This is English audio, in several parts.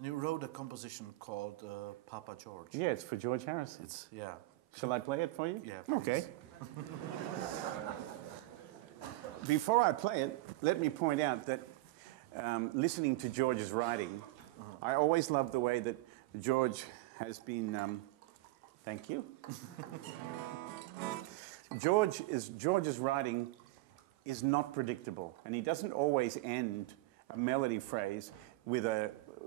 And you wrote a composition called Papa George. Yeah, it's for George Harrison. Yeah. Shall I play it for you? Yeah, please. Okay. Before I play it, let me point out that listening to George's writing, I always love the way that George has been... thank you. George's writing is not predictable, and he doesn't always end a melody phrase with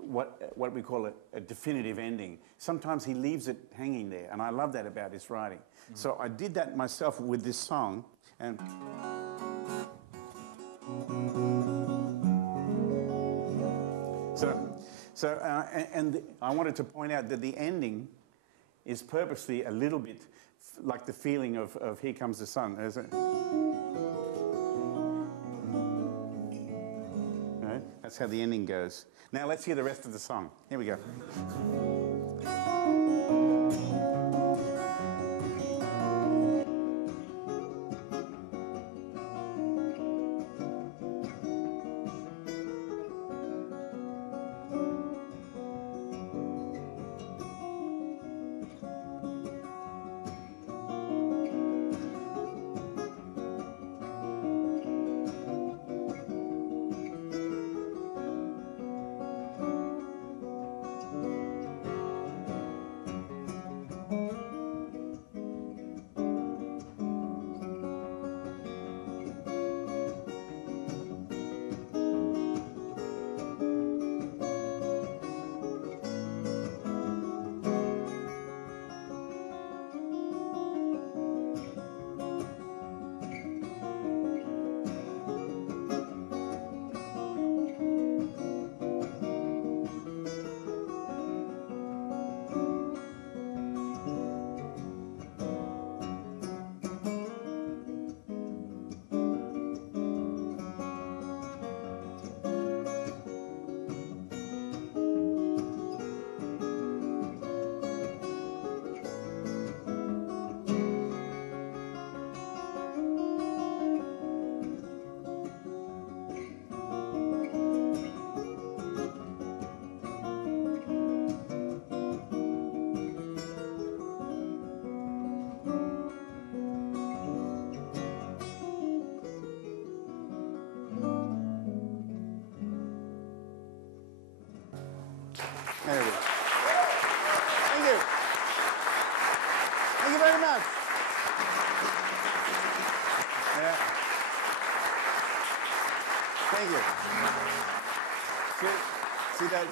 what we call a definitive ending. Sometimes he leaves it hanging there, and I love that about his writing. So I did that myself with this song, and and I wanted to point out that the ending is purposely a little bit like the feeling of Here Comes the Sun. Right? That's how the ending goes. Now let's hear the rest of the song. Here we go. There it is. Thank you. Thank you very much. Yeah. Thank you. See that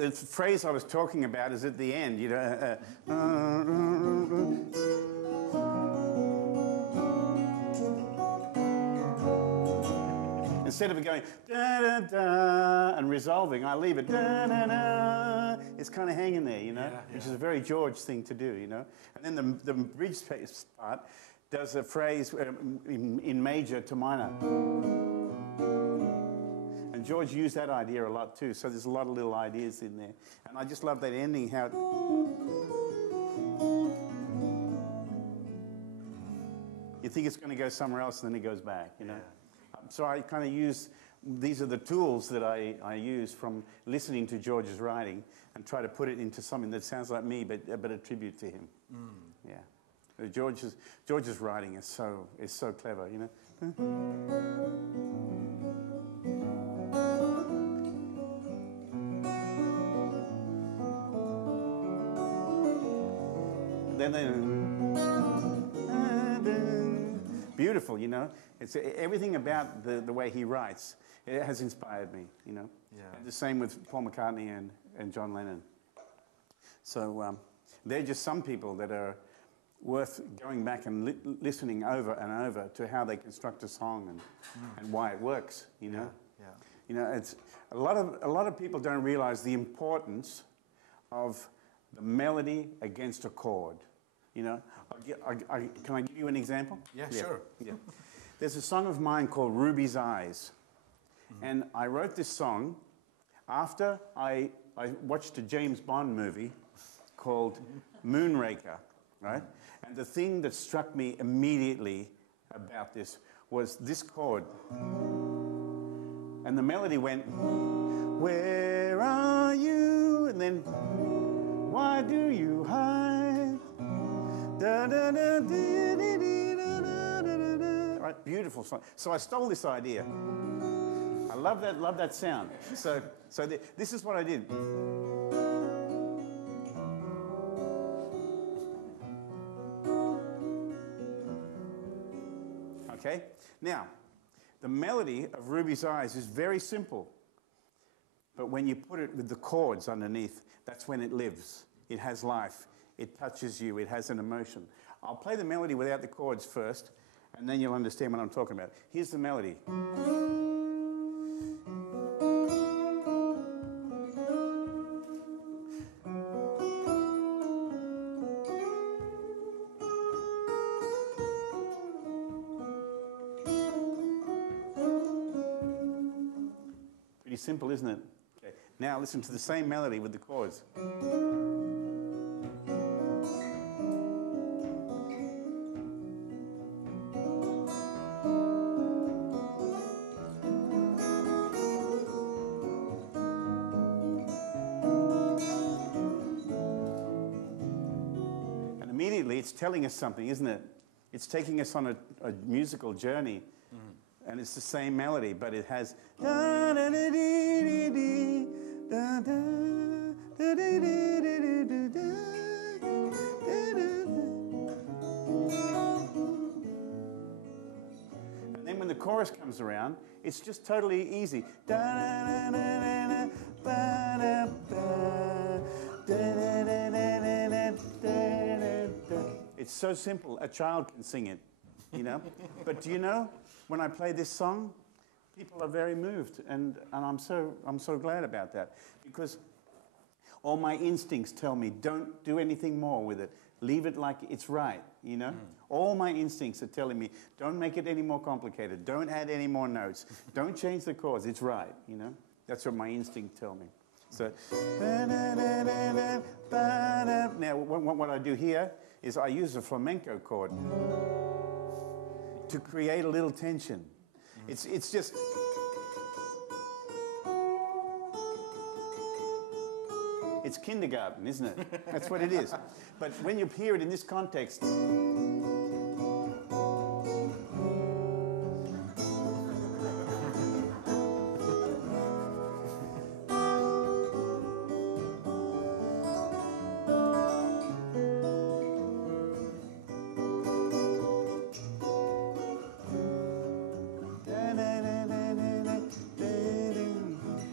the phrase I was talking about is at the end, you know. Instead of going da da da and resolving, I leave it da da da. It's kind of hanging there, you know, which is a very George thing to do, you know. And then the bridge part does a phrase in major to minor. And George used that idea a lot too. So there's a lot of little ideas in there, and I just love that ending. How you think it's going to go somewhere else, and then it goes back, you know. So I kind of use, these are the tools that I use from listening to George's writing and try to put it into something that sounds like me, but a tribute to him. Yeah. George's writing is so clever, you know. Beautiful, you know. It's everything about the way he writes. It has inspired me, you know. Yeah. The same with Paul McCartney and John Lennon. So they're just some people that are worth going back and listening over and over to how they construct a song and why it works, you know. Yeah. You know, it's a lot of people don't realize the importance of the melody against a chord. You know, can I give you an example? Yeah, sure. Yeah. There's a song of mine called Ruby's Eyes. And I wrote this song after I watched a James Bond movie called Moonraker, right? And the thing that struck me immediately about this was this chord. And the melody went... Where are you? And then, why do you hide? Da, da, da, dee, dee, dee, da, da, da, da, da. Right, beautiful song. So I stole this idea. I love that sound. So this is what I did. Okay? Now, the melody of Ruby's Eyes is very simple. But when you put it with the chords underneath, that's when it lives. It has life. It touches you. It has an emotion. I'll play the melody without the chords first, and then you'll understand what I'm talking about. Here's the melody. Pretty simple, isn't it? Okay. Now listen to the same melody with the chords. And immediately it's telling us something, isn't it? It's taking us on a musical journey. And it's the same melody, but it has da da da dee dee da da da dee dee dee da and then when the chorus comes around, it's just totally easy. Da da da da da ba da ba da da da da da da. It's so simple. A child can sing it, you know. But do you know? When I play this song, people are very moved, and I'm so glad about that, because all my instincts tell me don't do anything more with it. Leave it like it's right, you know? All my instincts are telling me don't make it any more complicated. Don't add any more notes. Don't change the chords. It's right, you know? That's what my instincts tell me. So, now what I do here is I use a flamenco chord to create a little tension. It's just... It's kindergarten, isn't it? That's what it is. But when you hear it in this context...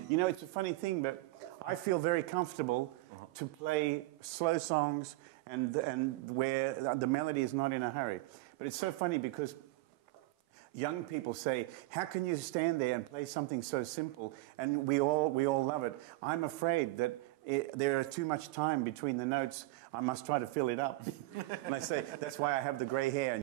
You know, it's a funny thing, but I feel very comfortable to play slow songs and where the melody is not in a hurry. But it's so funny because young people say, how can you stand there and play something so simple? And we all love it. I'm afraid that there is too much time between the notes. I must try to fill it up. And I say, that's why I have the grey hair.